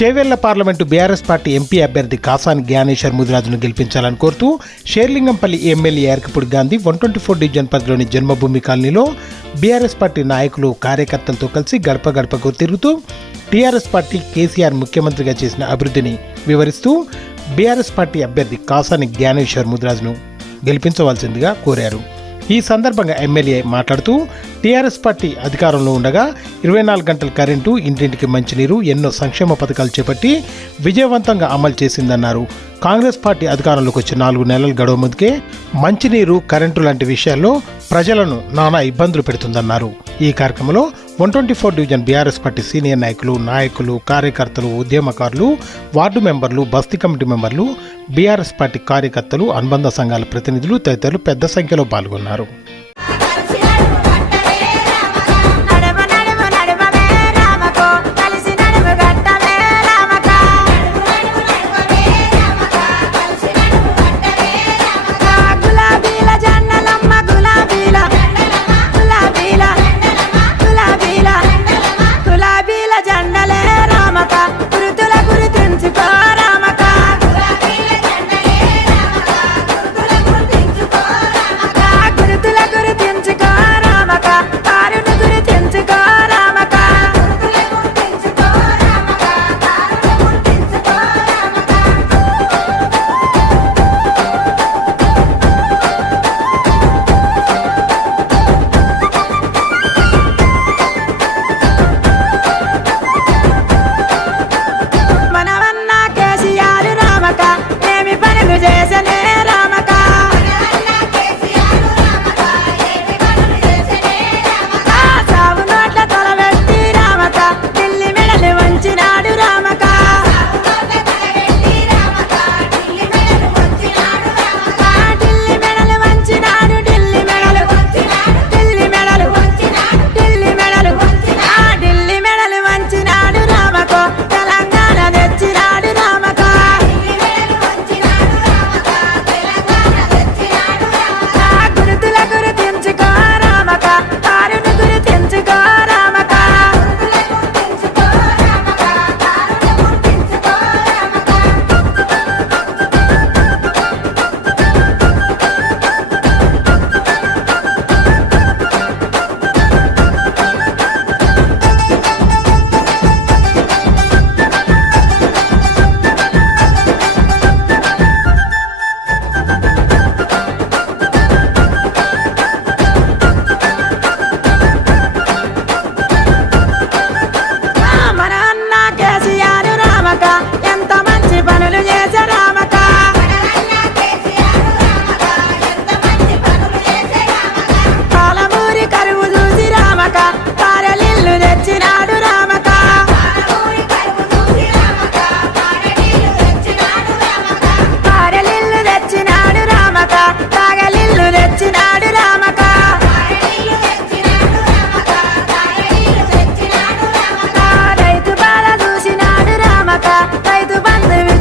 Chevella parliament BRS party MP అభ్యర్థి కాసాని జ్ఞానేశ్వర్ ముదిరాజును గెలిపించాలని కోరుతూ Serilingampally MLA Arekapudi Gandhi one twenty four division పరిధిలోని జన్మభూమి కాలనీలో బీఆర్ఎస్ పార్టీ నాయకులు కార్యకర్తలతో కలిసి గడప గడపకు తిరుగుతూ టీఆర్ఎస్ పార్టీ కేసీఆర్ ముఖ్యమంత్రిగా చేసిన అభివృద్ధిని వివరిస్తూ బీఆర్ఎస్ పార్టీ అభ్యర్థి కాసాని జ్ఞానేశ్వర్ ముదిరాజును గెలిపించవలసిందిగా కోరారు. ఈ సందర్భంగా ఎమ్మెల్యే మాట్లాడుతూ టీఆర్ఎస్ పార్టీ అధికారంలో ఉండగా ఇరవై నాలుగు గంటల కరెంటు ఇంటింటికి మంచినీరు ఎన్నో సంక్షేమ పథకాలు చేపట్టి విజయవంతంగా అమలు చేసిందన్నారు. కాంగ్రెస్ పార్టీ అధికారంలోకి వచ్చి నాలుగు నెలలు గడువు ముందుకే మంచినీరు కరెంటు లాంటి విషయాల్లో ప్రజలను నానా ఇబ్బందులు పెడుతుందన్నారు. ఈ కార్యక్రమంలో one twenty four division BRS party senior నాయకులు నాయకులు కార్యకర్తలు ఉద్యమకారులు వార్డు మెంబర్లు బస్తీ కమిటీ మెంబర్లు బీఆర్ఎస్ పార్టీ కార్యకర్తలు అనుబంధ సంఘాల ప్రతినిధులు తదితరులు పెద్ద సంఖ్యలో పాల్గొన్నారు.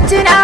tonight.